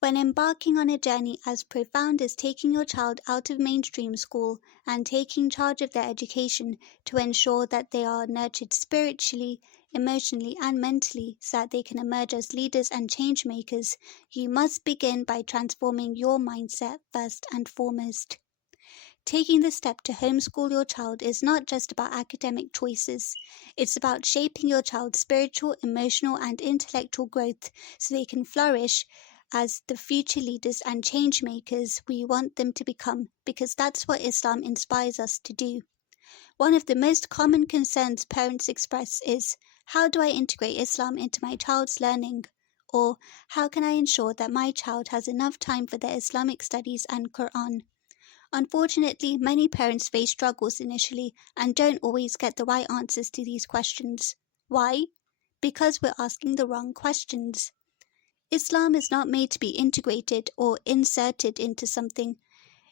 When embarking on a journey as profound as taking your child out of mainstream school and taking charge of their education to ensure that they are nurtured spiritually, emotionally, and mentally so that they can emerge as leaders and change makers, you must begin by transforming your mindset first and foremost. Taking the step to homeschool your child is not just about academic choices. It's about shaping your child's spiritual, emotional, and intellectual growth so they can flourish as the future leaders and change makers we want them to become, because that's what Islam inspires us to do. One of the most common concerns parents express is, how do I integrate Islam into my child's learning? Or, how can I ensure that my child has enough time for their Islamic studies and Quran? Unfortunately, many parents face struggles initially and don't always get the right answers to these questions. Why? Because we're asking the wrong questions. Islam is not made to be integrated or inserted into something.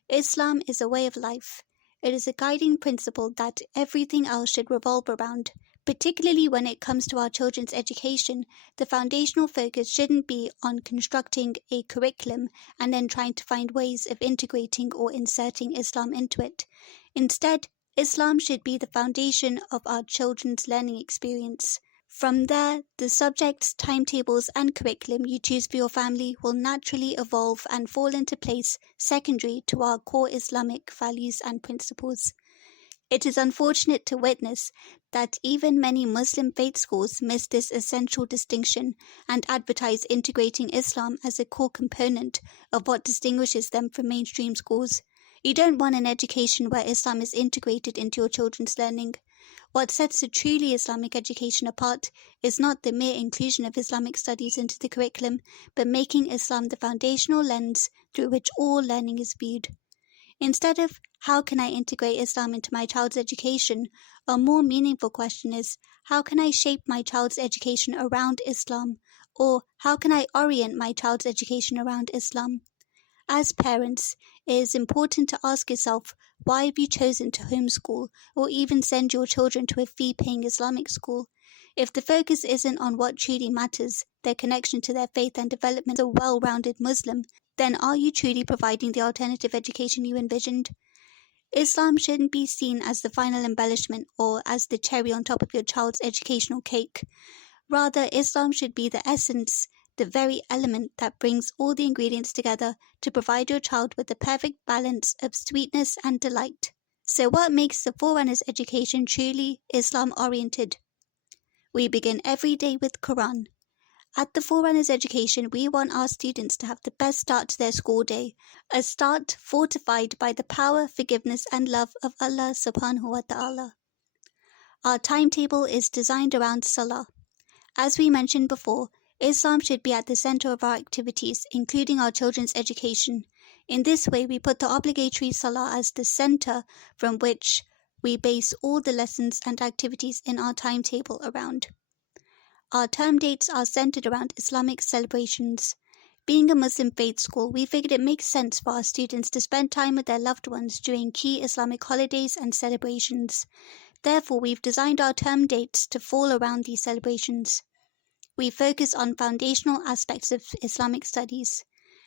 Islam is a way of life. It is a guiding principle that everything else should revolve around. Particularly when it comes to our children's education, the foundational focus shouldn't be on constructing a curriculum and then trying to find ways of integrating or inserting Islam into it. Instead, Islam should be the foundation of our children's learning experience. From there, the subjects, timetables, and curriculum you choose for your family will naturally evolve and fall into place secondary to our core Islamic values and principles. It is unfortunate to witness that even many Muslim faith schools miss this essential distinction and advertise integrating Islam as a core component of what distinguishes them from mainstream schools. You don't want an education where Islam is integrated into your children's learning. What sets a truly Islamic education apart is not the mere inclusion of Islamic studies into the curriculum, but making Islam the foundational lens through which all learning is viewed. Instead of, how can I integrate Islam into my child's education, a more meaningful question is, how can I shape my child's education around Islam? Or, how can I orient my child's education around Islam? As parents, it is important to ask yourself, why have you chosen to homeschool or even send your children to a fee-paying Islamic school? If the focus isn't on what truly matters, their connection to their faith and development as a well-rounded Muslim, then are you truly providing the alternative education you envisioned? Islam shouldn't be seen as the final embellishment or as the cherry on top of your child's educational cake. Rather, Islam should be the essence, the very element that brings all the ingredients together to provide your child with the perfect balance of sweetness and delight. So what makes the Forerunners education truly Islam-oriented? We begin every day with Quran. At the Forerunners education, we want our students to have the best start to their school day, a start fortified by the power, forgiveness, and love of Allah subhanahu wa ta'ala. Our timetable is designed around Salah. As we mentioned before, Islam should be at the center of our activities, including our children's education. In this way, we put the obligatory Salah as the center from which we base all the lessons and activities in our timetable around. Our term dates are centered around Islamic celebrations. Being a Muslim faith school, we figured it makes sense for our students to spend time with their loved ones during key Islamic holidays and celebrations. Therefore, we've designed our term dates to fall around these celebrations. We focus on foundational aspects of Islamic studies.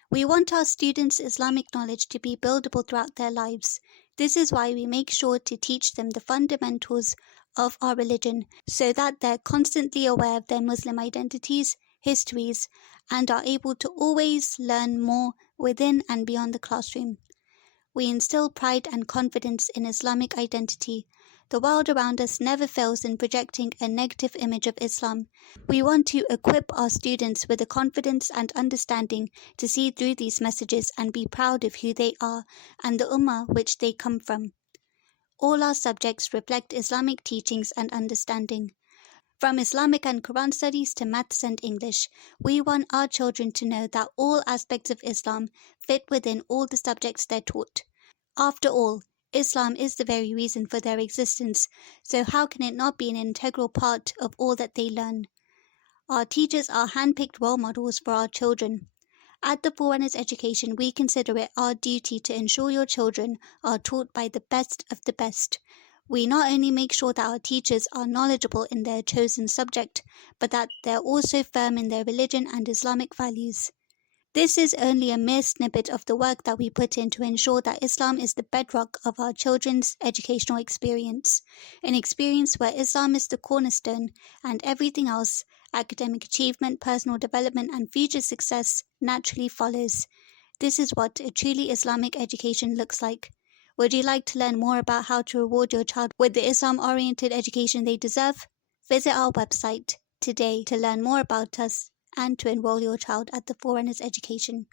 We want our students' Islamic knowledge to be buildable throughout their lives. This is why we make sure to teach them the fundamentals of our religion so that they're constantly aware of their Muslim identities, histories, and are able to always learn more within and beyond the classroom. We instill pride and confidence in Islamic identity. The world around us never fails in projecting a negative image of Islam. We want to equip our students with the confidence and understanding to see through these messages and be proud of who they are and the ummah which they come from. All our subjects reflect Islamic teachings and understanding. From Islamic and Quran studies to maths and English, we want our children to know that all aspects of Islam fit within all the subjects they're taught. After all, Islam is the very reason for their existence, so how can it not be an integral part of all that they learn? Our teachers are hand-picked role models for our children. At the Forerunners education, we consider it our duty to ensure your children are taught by the best of the best. We not only make sure that our teachers are knowledgeable in their chosen subject, but that they're also firm in their religion and Islamic values. This is only a mere snippet of the work that we put in to ensure that Islam is the bedrock of our children's educational experience, an experience where Islam is the cornerstone and everything else, academic achievement, personal development, and future success, naturally follows. This is what a truly Islamic education looks like. Would you like to learn more about how to reward your child with the Islam-oriented education they deserve? Visit our website today to learn more about us and to enroll your child at the Forerunners education.